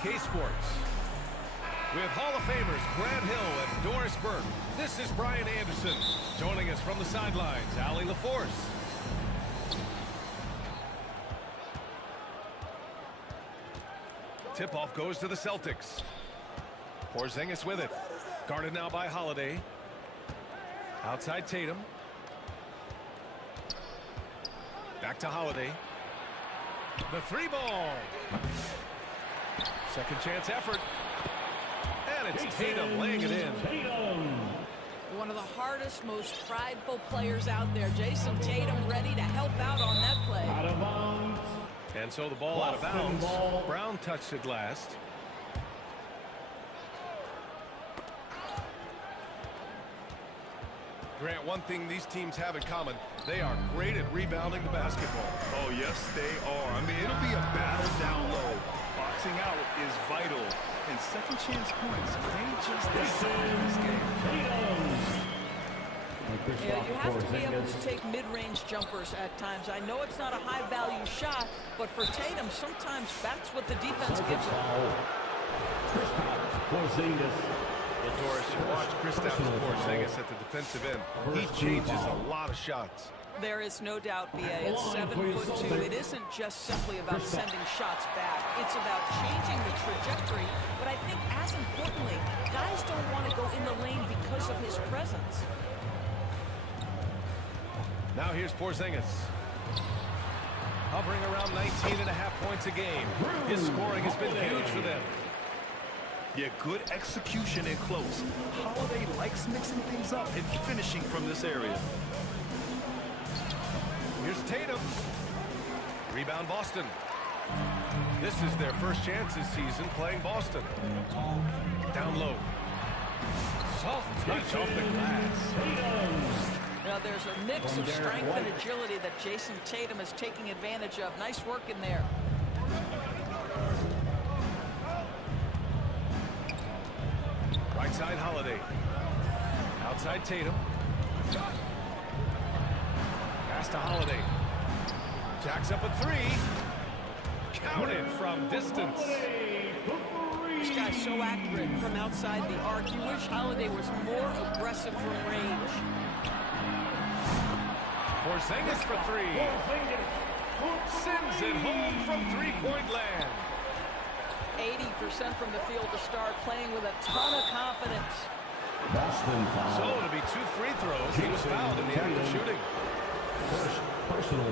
NBA2K Sports. With Hall of Famers Grant Hill and Doris Burke, this is Brian Anderson. Joining us from the sidelines, Allie LaForce. Tip-off goes to the Celtics. Porzingis with it. Guarded now by Holiday. Outside Tatum. Back to Holiday. The three ball. Second chance effort. And it's Tatum laying it in. One of the hardest, most prideful players out there. Jason Tatum ready to help out on that play. Out of bounds. And so the ball out of bounds. Brown touched it last. Grant, one thing these teams have in common, they are great at rebounding the basketball. Oh, yes, they are. I mean, it'll be a battle down low. Boxing out is vital. And second chance points may just decide this game. Yeah, you have to be able to take mid-range jumpers at times. I know it's not a high-value shot, but for Tatum, sometimes that's what the defense gives him. Well, Doris, you watch Kristaps Porzingis at the defensive end. He changes a lot of shots. There is no doubt, B.A. At 7'2", it isn't just simply about sending shots back. It's about changing the trajectory. But I think, as importantly, guys don't want to go in the lane because of his presence. Now here's Porzingis. Hovering around 19.5 points a game. His scoring has been huge for them. Yeah, good execution and close. Holiday likes mixing things up and finishing from this area. Here's Tatum. Rebound Boston. This is their first chance this season playing Boston. Down low. Soft touch off the glass. Now there's a mix of strength and agility that Jason Tatum is taking advantage of. Nice work in there. Right side Holiday. Outside Tatum. Pass to Holiday. Jacks up a three. Counted from distance. This guy's so accurate from outside the arc. You wish Holiday was more aggressive from range. Porzingis for three. Sends it home from three-point land. 80% from the field to start, playing with a ton of confidence. So to be 2 free throws, he was fouled in the act of shooting.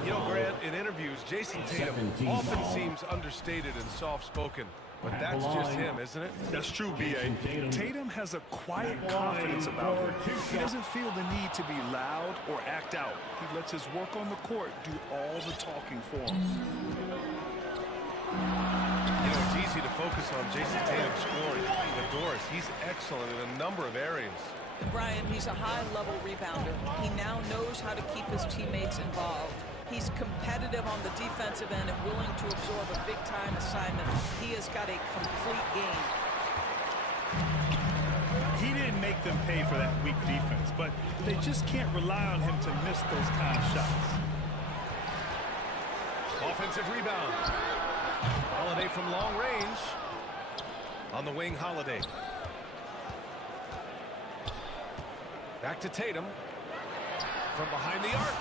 You know, Grant, in interviews, Jason Tatum often seems understated and soft-spoken. But that's just him, isn't it? That's true, B.A. Tatum has a quiet confidence about him. He doesn't feel the need to be loud or act out. He lets his work on the court do all the talking for him. You know, it's easy to focus on Jason Tatum's scoring, but Doris, he's excellent in a number of areas. And Brian, he's a high-level rebounder. He now knows how to keep his teammates involved. He's competitive on the defensive end and willing to absorb a big-time assignment. He has got a complete game. He didn't make them pay for that weak defense, but they just can't rely on him to miss those kind of shots. Offensive rebound. Holiday from long range. On the wing, Holiday. Back to Tatum. From behind the arc.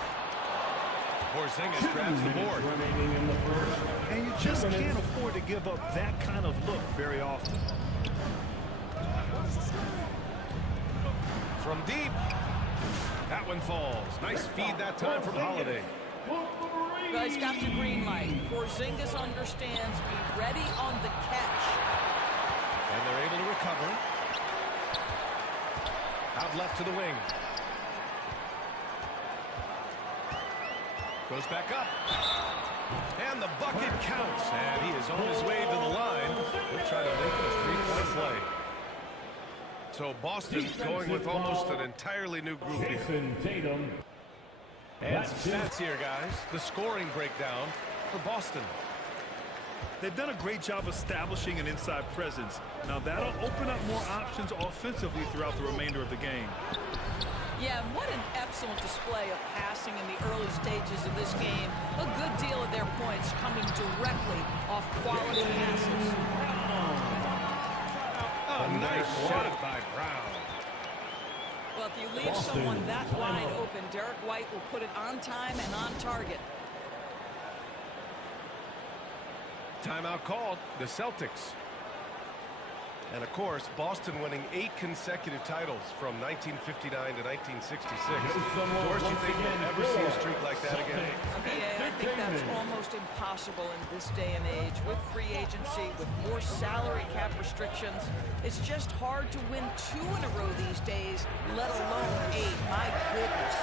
Porzingis grabs the board. And you just can't afford to give up that kind of look very often. From deep. That one falls. Nice feed that time from Holiday. Well, he's got the green light. Porzingis understands. Be ready on the catch. And they're able to recover. Out left to the wing. Goes back up. And the bucket counts. And he is on his way to the line. He'll try to make it a three-point play. So Boston going with almost an entirely new group here. And some stats here, guys. The scoring breakdown for Boston. They've done a great job establishing an inside presence. Now that'll open up more options offensively throughout the remainder of the game. Yeah, and what an excellent display of passing in the early stages of this game. A good deal of their points coming directly off quality passes. Oh, nice shot by Brown. Well, if you leave someone that wide open, Derek White will put it on time and on target. Timeout called, the Celtics. And of course, Boston winning 8 consecutive titles from 1959 to 1966. Of course, you think we'll ever see a streak like that again? Yeah, I think that's almost impossible in this day and age. With free agency, with more salary cap restrictions, it's just hard to win 2 in a row these days, let alone 8. My goodness.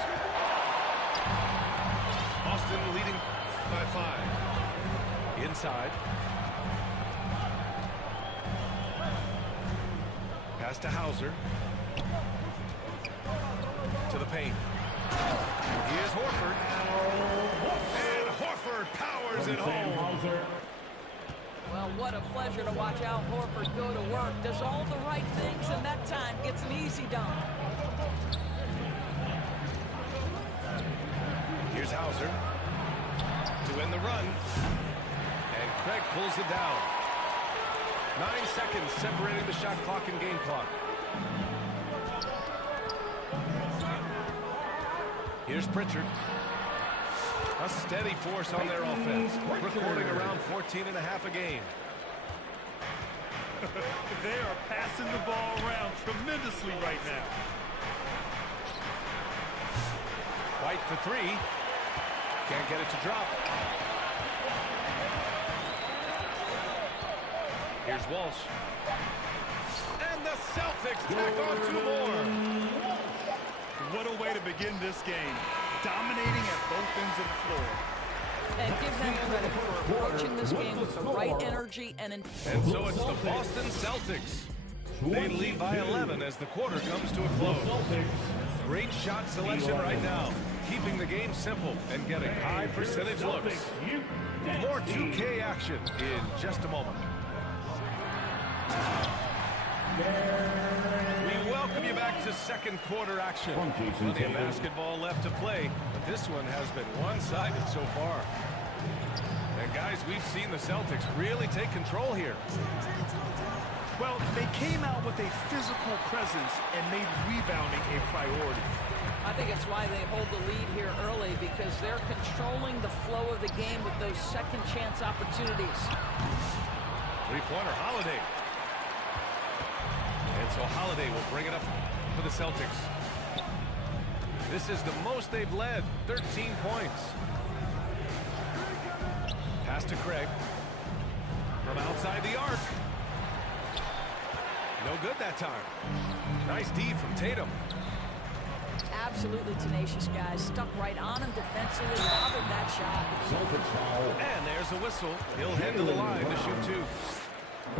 Boston leading by 5. Inside. Pass to Hauser. To the paint. Here's Horford. And Horford powers it home. Well, what a pleasure to watch Al Horford go to work. Does all the right things, and that time gets an easy dunk. Here's Hauser. To end the run. And Craig pulls it down. 9 seconds separating the shot clock and game clock. Here's Pritchard. A steady force on their offense, recording around 14.5 a game. They are passing the ball around tremendously right now. White for 3. Can't get it to drop. Here's Walsh. And the Celtics tack on 2 more. What a way to begin this game. Dominating at both ends of the floor. And give them credit for approaching this game with the right energy and And so it's the Boston Celtics. They lead by 11 as the quarter comes to a close. Great shot selection right now, keeping the game simple and getting high percentage looks. More 2K action in just a moment. We welcome you back to second quarter action. Plenty of basketball left to play, but this one has been one-sided so far. And guys, we've seen the Celtics really take control here. Well, they came out with a physical presence and made rebounding a priority. I think it's why they hold the lead here early, because they're controlling the flow of the game with those second chance opportunities. Three-pointer Holiday. And so Holiday will bring it up for the Celtics. This is the most they've led, 13 points. Pass to Craig. From outside the arc. No good that time. Nice D from Tatum. Absolutely tenacious, guys. Stuck right on him defensively, bothered that shot. And there's a whistle. He'll head to the line to shoot 2.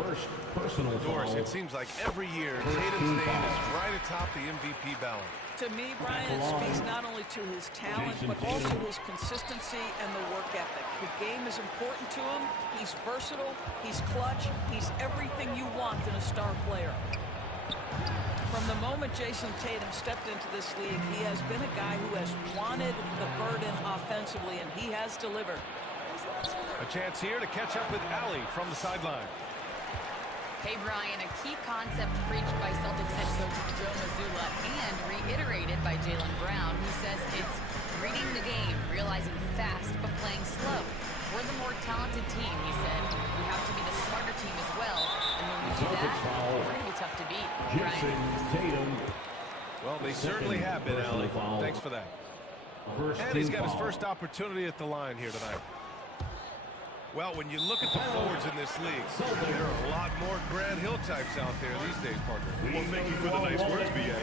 First personal Doris, foul. it seems like every year Tatum's name is right atop the MVP ballot. To me, Brian, it speaks not only to his talent, but also his consistency and the work ethic. The game is important to him. He's versatile. He's clutch. He's everything you want in a star player. From the moment Jason Tatum stepped into this league, he has been a guy who has wanted the burden offensively, and he has delivered. A chance here to catch up with Allie from the sideline. Hey, Brian, a key concept preached by Celtics head coach Joe Mazzulla and reiterated by Jaylen Brown, who says it's reading the game, realizing fast, but playing slow. We're the more talented team, he said. We have to be the smarter team as well. And when we do that, we're going to be tough to beat. Jason Tatum. Well, they certainly have been, Allie. Thanks for that. And he's got his first opportunity at the line here tonight. Well, when you look at the forwards in this league, there are a lot more Grant Hill types out there these days, partner. Well, thank you for the nice words, B.A.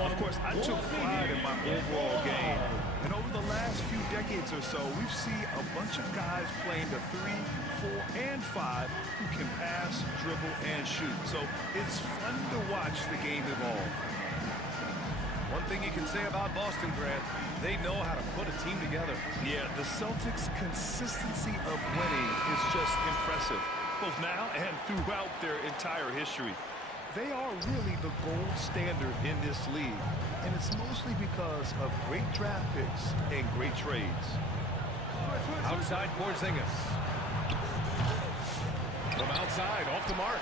Of course, I took pride in my overall game. And over the last few decades or so, we've seen a bunch of guys playing the 3, 4, and 5 who can pass, dribble, and shoot. So it's fun to watch the game evolve. One thing you can say about Boston, Grant, they know how to put a team together. Yeah, the Celtics' consistency of winning is just impressive, both now and throughout their entire history. They are really the gold standard in this league, and it's mostly because of great draft picks and great trades. Outside Porzingis. From outside, off the mark.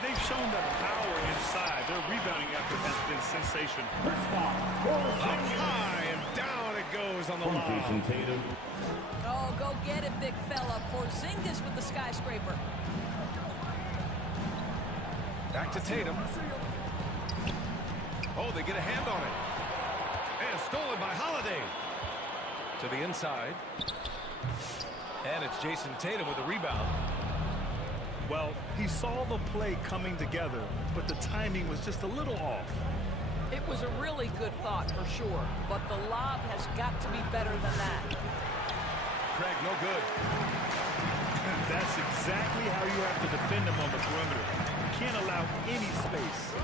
They've shown that power inside. Their rebounding effort has been sensational. Up high, and down it goes on the lob. Tatum. Oh, go get it, big fella. Porzingis with the skyscraper. Back to Tatum. Oh, they get a hand on it. And stolen by Holiday. To the inside. And it's Jason Tatum with the rebound. Well, he saw the play coming together, but the timing was just a little off. It was a really good thought for sure, but the lob has got to be better than that. Craig, no good. That's exactly how you have to defend him on the perimeter. You can't allow any space.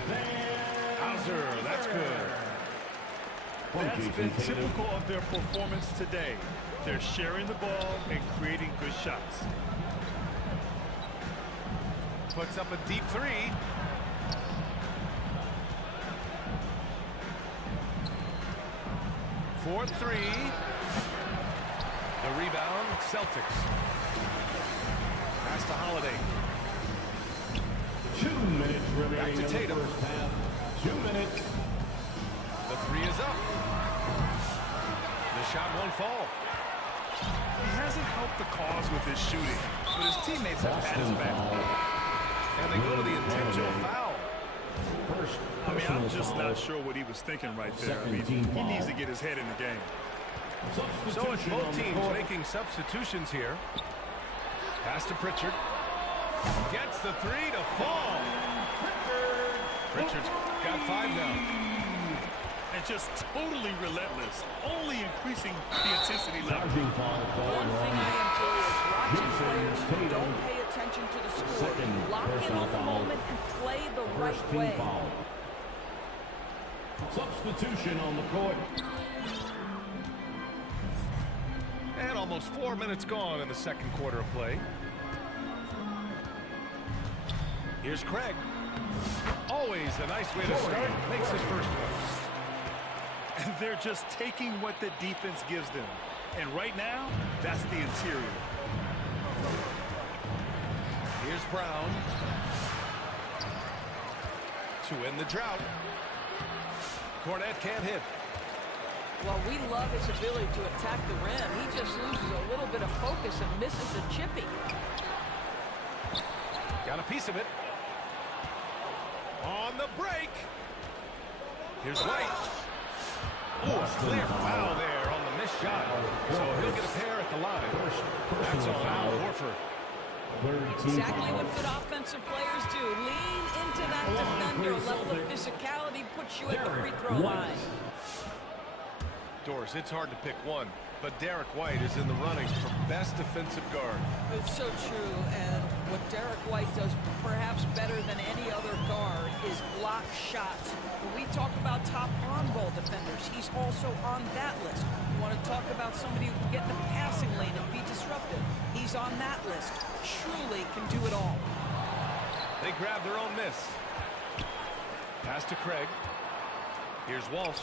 Hauser, that's good. That's been typical of their performance today. They're sharing the ball and creating good shots. Puts up a deep three. For three. The rebound, Celtics. Pass to Holiday. 2 minutes remaining Back to in the Tatum. first half. 2 minutes. The three is up. The shot won't fall. He hasn't helped the cause with his shooting, but his teammates have had his back. And they go to the intentional foul. First I mean, I'm personal just foul. not sure what he was thinking right there. I Second mean, team he foul. needs to get his head in the game. So it's Substitution both on the teams court. making substitutions here. Pass to Pritchard. Gets the three to fall. Pritchard's got 5 now. And just totally relentless, only increasing the intensity level. Charging foul called One thing on I enjoy is watching Jason players who Tatum. don't pay attention to the score. Second Lock in personal on the foul. moment and play the First right team way. foul. Substitution on the court. And almost 4 minutes gone in the second quarter of play. Here's Craig. Always a nice way to start. Makes his first one. And they're just taking what the defense gives them. And right now, that's the interior. Here's Brown. To end the drought. Cornette can't hit. Well, we love his ability to attack the rim. He just loses a little bit of focus and misses a chippy. Got a piece of it. On the break. Here's White. Oh, a clear foul there on the missed shot. So he'll get a pair at the line. That's on Al Horford. Third team Exactly foul. what good offensive players do. Lean into that defender. A level of physicality puts you at the free throw line. Doris, it's hard to pick one, but Derek White is in the running for best defensive guard. It's so true, and what Derek White does perhaps better than any other guard is block shots. When we talk about top on-ball defenders, he's also on that list. You want to talk about somebody who can get in the passing lane and be disruptive. He's on that list. Truly can do it all. They grab their own miss. Pass to Craig. Here's Walsh.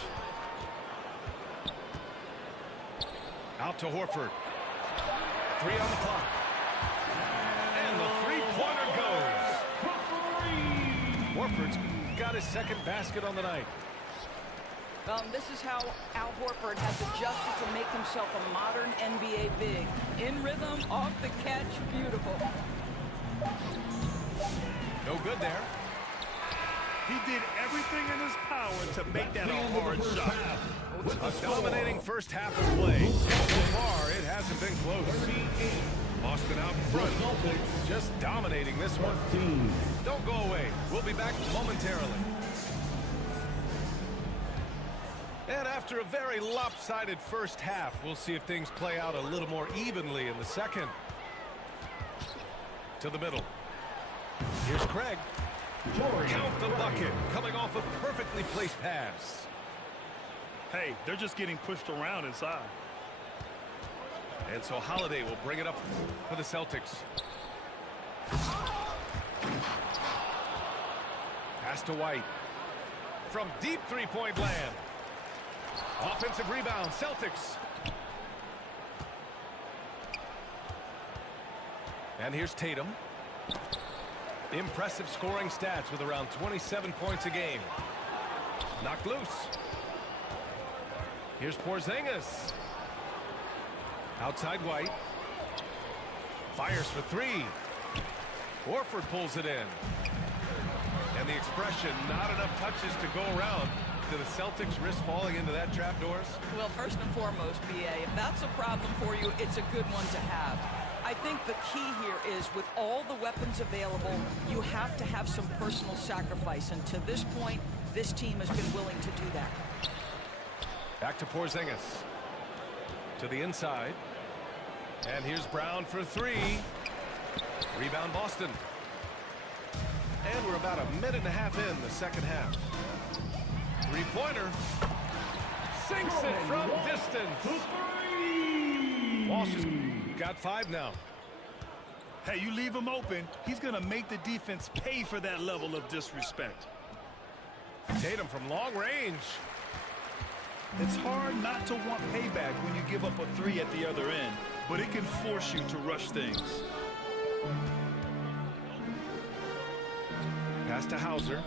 Out to Horford. 3 on the clock. And the three-pointer goes. Horford's got his second basket on the night. This is how Al Horford has adjusted to make himself a modern NBA big. In rhythm, off the catch, beautiful. No good there. He did everything in his power to make that a hard shot. A dominating first half of play. So far, it hasn't been close. Boston out in front. Just dominating this one. Don't go away. We'll be back momentarily. And after a very lopsided first half, we'll see if things play out a little more evenly in the second. To the middle. Here's Craig. Count the bucket. Coming off a perfectly placed pass. Hey, they're just getting pushed around inside. And so Holiday will bring it up for the Celtics. Pass to White. From deep three-point land. Offensive rebound, Celtics. And here's Tatum. Impressive scoring stats with around 27 points a game. Knocked loose. Here's Porzingis. Outside White. Fires for three. Horford pulls it in. And the expression, not enough touches to go around. Do the Celtics risk falling into that trap, Doris? Well, first and foremost, BA, if that's a problem for you, it's a good one to have. I think the key here is with all the weapons available, you have to have some personal sacrifice. And to this point, this team has been willing to do that. Back to Porzingis. To the inside. And here's Brown for three. Rebound Boston. And we're about a minute and a half in the second half. Three-pointer. Sinks it from distance. Walsh has got 5 now. Hey, you leave him open, he's going to make the defense pay for that level of disrespect. Tatum from long range. It's hard not to want payback when you give up a three at the other end, but it can force you to rush things. Pass to Hauser.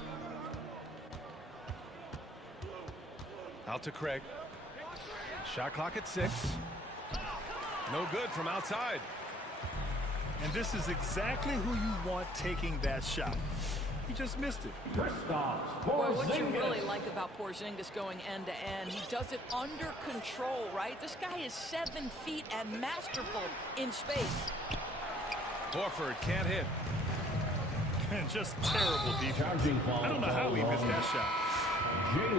Out to Craig. Shot clock at 6. No good from outside. And this is exactly who you want taking that shot. He just missed it. Well, what you really like about Porzingis going end to end, he does it under control, right? This guy is 7 feet and masterful in space. Horford can't hit. And just terrible defense. I don't know how he missed that shot.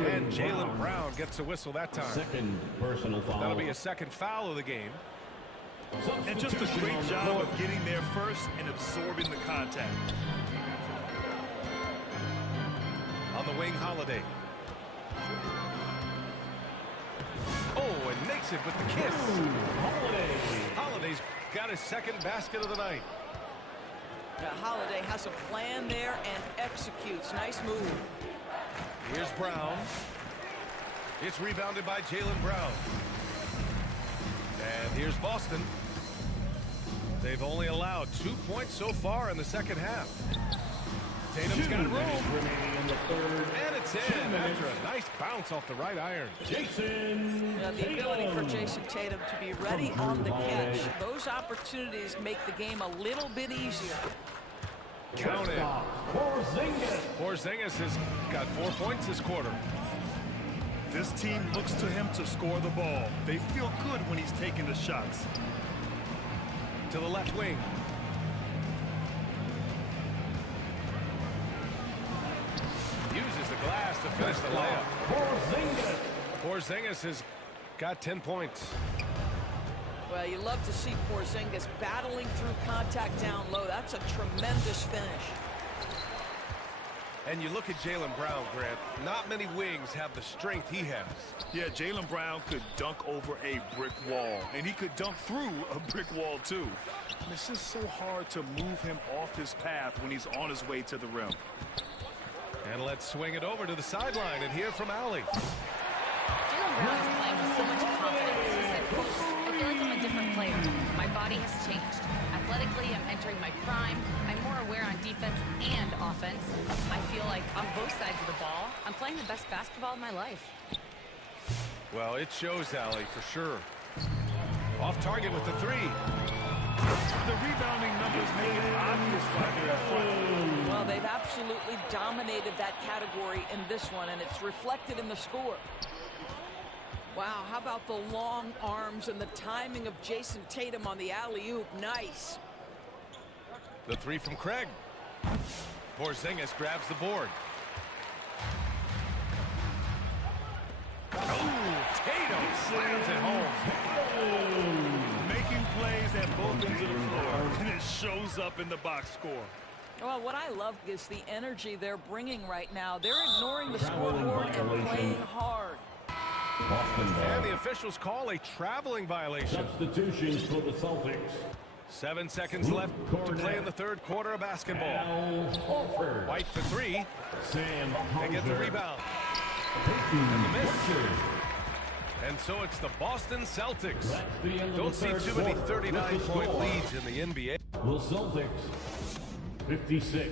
And Jaylen Brown gets a whistle that time. Second personal foul. That'll be a second foul of the game. And just a great job of getting there first and absorbing the contact. On the wing, Holiday. Oh, and makes it with the kiss. Holiday's got his second basket of the night. Holiday has a plan there and executes. Nice move. Here's Brown. It's rebounded by Jaylen Brown. And here's Boston. They've only allowed 2 points so far in the second half. Tatum's got room. And it's in after a nice bounce off the right iron. The ability for Jason Tatum to be ready on the catch. Those opportunities make the game a little bit easier. Count it. Porzingis has got 4 points this quarter. This team looks to him to score the ball. They feel good when he's taking the shots. To the left wing. Uses the glass to finish the layup. Porzingis has got 10 points. Well, you love to see Porzingis battling through contact down low. That's a tremendous finish. And you look at Jaylen Brown, Grant. Not many wings have the strength he has. Yeah, Jaylen Brown could dunk over a brick wall, and he could dunk through a brick wall, too. And it's just so hard to move him off his path when he's on his way to the rim. And let's swing it over to the sideline and hear from Allie. Jaylen Brown is playing with so much confidence. He said, quote, I feel like I'm a different player. My body has changed. Athletically, I'm entering my prime. I'm more aware on defense and offense. I feel like on both sides of the ball, I'm playing the best basketball of my life. Well, it shows, Allie, for sure. Off target with the three. The rebounding numbers make it obvious why they're in front. Well, they've absolutely dominated that category in this one, and it's reflected in the score. Wow, how about the long arms and the timing of Jason Tatum on the alley-oop? Nice. The three from Craig. Porzingis grabs the board. Oh, Tatum slams it home. Making plays at both ends of the floor, and it shows up in the box score. Well, what I love is the energy they're bringing right now. They're ignoring the scoreboard and playing hard. And the officials call a traveling violation. Substitutions for the Celtics. 7 seconds left to play in the third quarter of basketball. Al Horford. White for three. Sam They get the Hauser. rebound. Peyton And the miss. Pritchard. And so it's the Boston Celtics. That's the end of Don't the see third too many quarter. 39-point Score. leads in the NBA. The Celtics 56.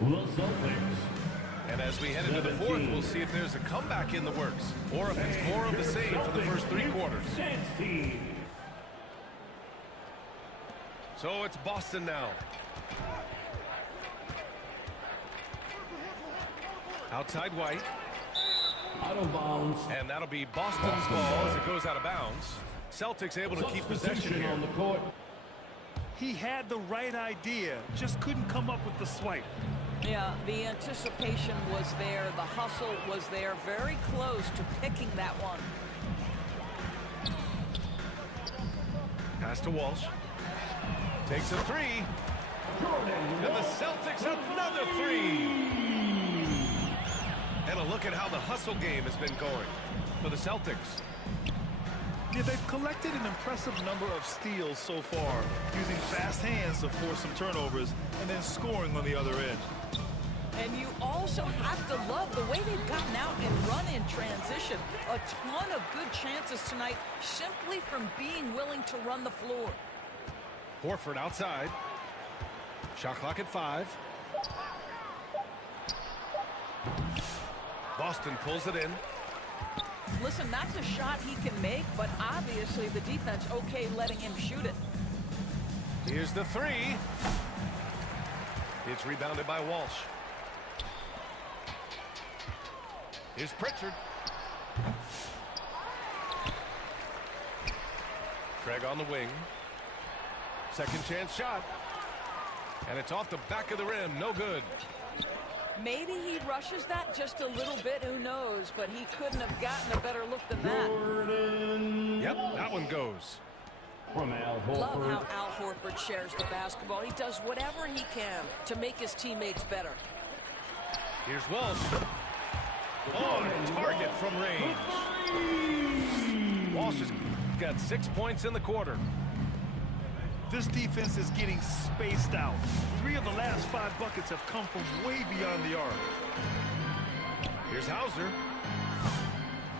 The Celtics. And as we head into the fourth, 17. we'll see if there's a comeback in the works or if it's more of the same for the first three quarters. Dance team. So it's Boston now. Outside White. Out of bounds. And that'll be Boston's ball as it goes out of bounds. Celtics able to keep possession Substitution here. on the court. He had the right idea, just couldn't come up with the swipe. Yeah, the anticipation was there. The hustle was there. Very close to picking that one. Pass to Walsh. Takes a three. And the Celtics another three. And a look at how the hustle game has been going for the Celtics. Yeah, they've collected an impressive number of steals so far, using fast hands to force some turnovers and then scoring on the other end. And you also have to love the way they've gotten out and run in transition. A ton of good chances tonight simply from being willing to run the floor. Horford outside. Shot clock at 5. Boston pulls it in. Listen, that's a shot he can make, but obviously the defense okay letting him shoot it. Here's the three. It's rebounded by Walsh. Here's Pritchard. Craig on the wing. Second chance shot. And it's off the back of the rim. No good. Maybe he rushes that just a little bit, who knows, but he couldn't have gotten a better look than that. Jordan. Yep, that one goes. From Al Love Horford. how Al Horford shares the basketball. He does whatever he can to make his teammates better. Here's Walsh. On target from range. Walsh has got 6 points in the quarter. This defense is getting spaced out. 3 of the last 5 buckets have come from way beyond the arc. Here's Hauser.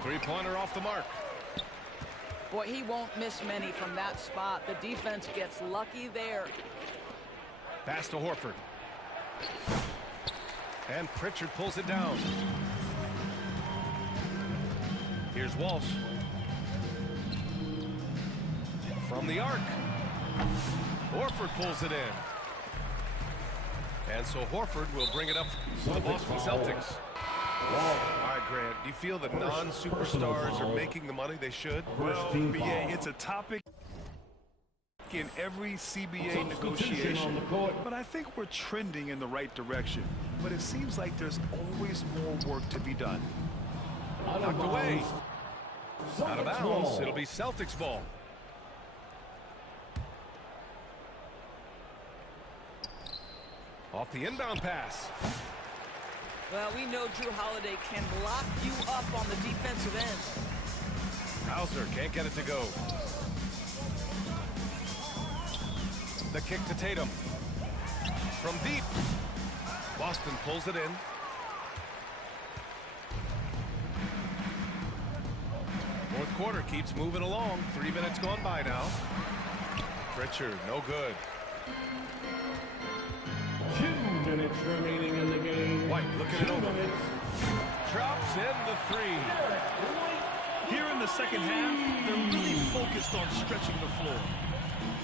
Three-pointer off the mark. Boy, he won't miss many from that spot. The defense gets lucky there. Pass to Horford. And Pritchard pulls it down. Here's Walsh. From the arc. Horford pulls it in. And so Horford will bring it up for the Boston Celtics. All right, Grant, do you feel that non-superstars are making the money they should? Well, team BA, foul. it's a topic in every CBA Substitution on negotiation. the court. But I think we're trending in the right direction. But it seems like there's always more work to be done. Out of Knocked away. bounds. Out of Celtics bounds. ball. It'll be Celtics ball. Off the inbound pass. Well, we know Drew Holiday can lock you up on the defensive end. Hauser can't get it to go. The kick to Tatum. From deep. Boston pulls it in. Fourth quarter keeps moving along. 3 minutes gone by now. Pritchard, no good. 2 minutes remaining in the game. White looking it 2 over. minutes. Drops in the three. Here in the second half, they're really focused on stretching the floor.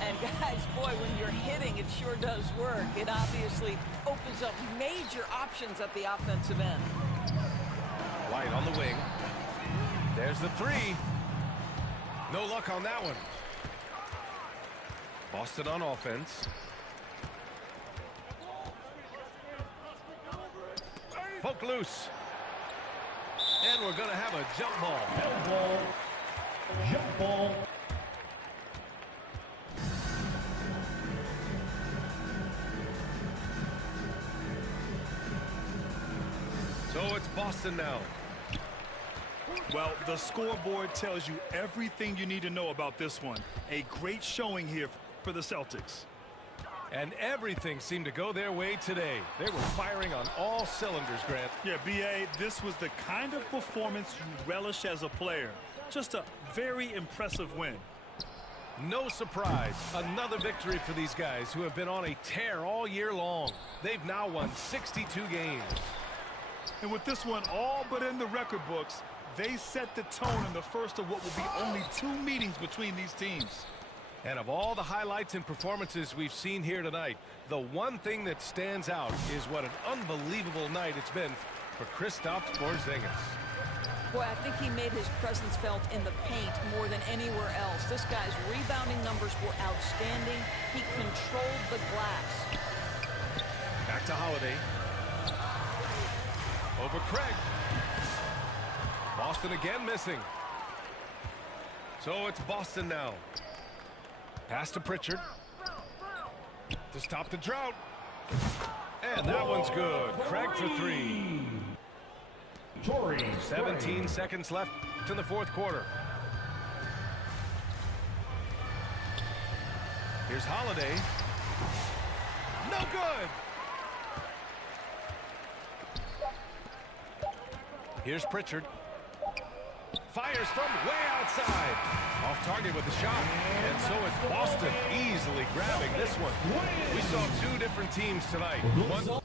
And guys, boy, when you're hitting, it sure does work. It obviously opens up major options at the offensive end. White on the wing. There's the three. No luck on that one. Boston on offense. Poke loose. And we're going to have a jump ball. Jump ball. Jump ball. So it's Boston now. Well, the scoreboard tells you everything you need to know about this one. A great showing here. for the Celtics. And everything seemed to go their way today. They were firing on all cylinders, Grant. Yeah, B.A., this was the kind of performance you relish as a player. Just a very impressive win. No surprise, another victory for these guys who have been on a tear all year long. They've now won 62 games. And with this one all but in the record books, they set the tone in the first of what will be only 2 meetings between these teams. And of all the highlights and performances we've seen here tonight, the one thing that stands out is what an unbelievable night it's been for Kristaps Porzingis. Boy, I think he made his presence felt in the paint more than anywhere else. This guy's rebounding numbers were outstanding. He controlled the glass. Back to Holiday. Over Craig. Boston again missing. So it's Boston now. Pass to Pritchard. To stop the drought. And that one's good. Craig for 3. 17 seconds left in the fourth quarter. Here's Holiday. No good. Here's Pritchard. Fires from way outside. Off target with the shot. And so it's Boston easily grabbing this one. We saw 2 different teams tonight. One